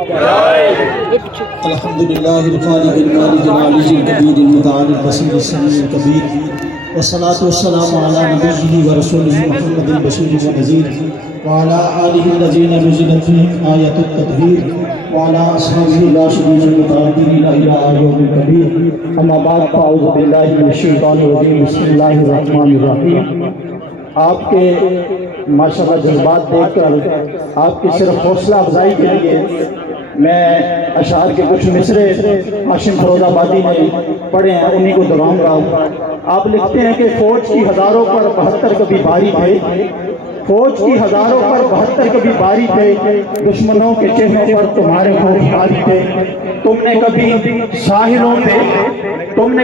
الحمد لله الخالق المالك العلي الكبير المتعال البصير السميع الكبير والصلاة والسلام على نبيه ورسوله محمد البشير والنذير وعلى آله الذين نزلت فيهم آية التطهير وعلى أصحابه الراشدين المتقدمين إلى يوم الكبير. أما بعد فأعوذ بالله من الشيطان الرجيم. بسم الله الرحمن الرحيم. آپ کے ماشاءاللہ جذبات دیکھ کر آپ کی صرف حوصلہ افزائی کے لیے میں اشعار کے کچھ مصرے ہاشم فیروز آبادی نے پڑھے ہیں، انہی کو دہراؤں گا. آپ لکھتے ہیں کہ فوج کی ہزاروں پر 72 کبھی باری تھے، فوج کی ہزاروں پر 72 کبھی باری تھے، دشمنوں کے چہروں پر تمہارے خوف باری تھے. تم نے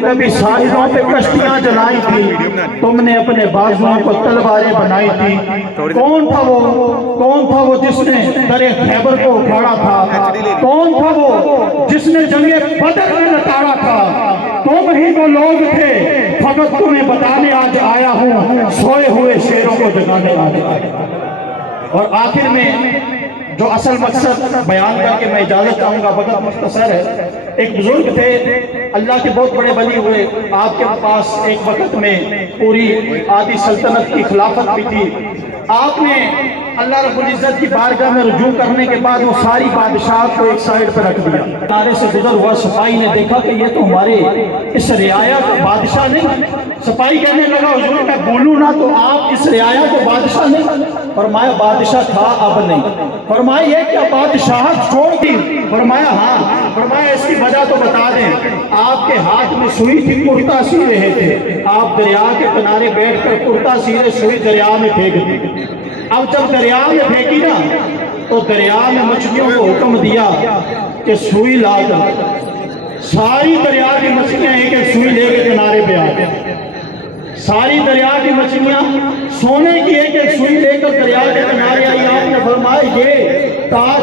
کبھی ساحلوں پہ کشتیاں جلائی تھی، تم نے اپنے بازوؤں کو تلواریں بنائی تھی. کون تھا وہ جس نے در خیبر کو اکھاڑا تھا؟ کون تھا وہ جس نے جنگ بدر میں لتاڑا تھا؟ تم ہی وہ لوگ تھے، فقط تمہیں بتانے آج آیا ہوں، سوئے ہوئے شیروں کو جگانے آج آیا. اور آخر میں جو اصل مقصد بیان کر کے میں اجازت چاہوں گا، وقت مختصر ہے. ایک بزرگ تھے، اللہ کے بہت بڑے ولی ہوئے. آپ کے پاس ایک وقت میں پوری آدھی سلطنت کی خلافت بھی تھی. آپ نے اللہ رب العزت کی بارگاہ میں رجوع کرنے کے بعد وہ ساری بادشاہت کو ایک سائیڈ پر رکھ دیا. کنارے سے گزر ہوا سپاہی نے دیکھا کہ یہ تو ہمارے اس رعایا کا بادشاہ نہیں. سپاہی کہنے لگا حضور میں بولوں نہ تو آپ اس رعایا کے بادشاہ نہیں. فرمایا بادشاہ تھا اب نہیں. فرمایا یہ کیا بادشاہت چھوڑ دی؟ فرمایا ہاں. فرمایا اس کی وجہ تو بتا دیں. آپ کے ہاتھ میں سوئی تھی، کرتا سی رہے تھے. آپ دریا کے کنارے بیٹھ کر کرتا سیرے سوئی دریا میں پھینک دی. اب جب دریا میں پھینکی نا تو دریا میں مچھلیوں کو حکم دیا کہ سوئی لا کر. ساری دریا کی مچھلیاں ایک ایک سوئی لے کے کنارے پہ آ گئی. ساری دریا کی مچھلیاں سونے کی ایک ایک سوئی لے کر دریا کے کنارے آئی. آپ نے فرمایا یہ تاج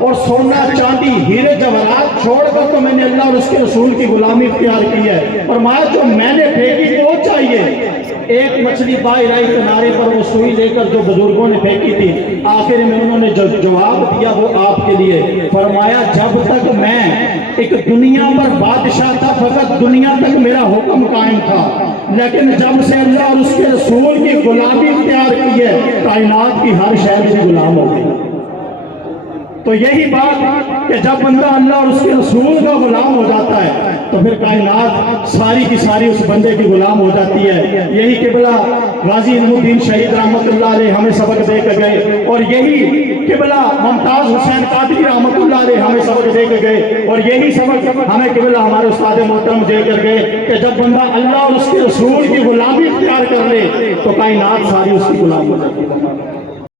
اور سونا چاندی ہیرے جواہرات چھوڑ کر تو میں نے اللہ اور اس کے رسول کی غلامی اختیار کی ہے. فرمایا جو میں نے پھینکی وہ چاہیے. ایک مچھلی باہر آئی کنارے پر، وہ سوئی لے کر جو بزرگوں نے پھینکی تھی. آخر میں انہوں نے جو جواب دیا وہ آپ کے لیے. فرمایا جب تک میں ایک دنیا پر بادشاہ تھا فقط دنیا تک میرا حکم قائم تھا، لیکن جب سے اللہ اور اس کے رسول کی غلامی اختیار کی ہے کائنات کی ہر شے سے غلام ہو گئی. تو یہی بات کہ جب بندہ اللہ اور اس کے رسول کا غلام ہو جاتا ہے تو پھر کائنات ساری کی ساری اس بندے کی غلام ہو جاتی ہے. یہی قبلہ غازی علم الدین شہید رحمت اللہ علیہ ہمیں سبق دے کر گئے، اور یہی قبلہ ممتاز حسین قادری رحمت اللہ علیہ ہمیں سبق دے کر گئے، اور یہی سبق ہمیں قبلہ ہمارے استاد محترم دے کر گئے کہ جب بندہ اللہ اور اس کے رسول کی غلامی اختیار کر لے تو کائنات ساری اس کی غلام ہو جاتی ہے.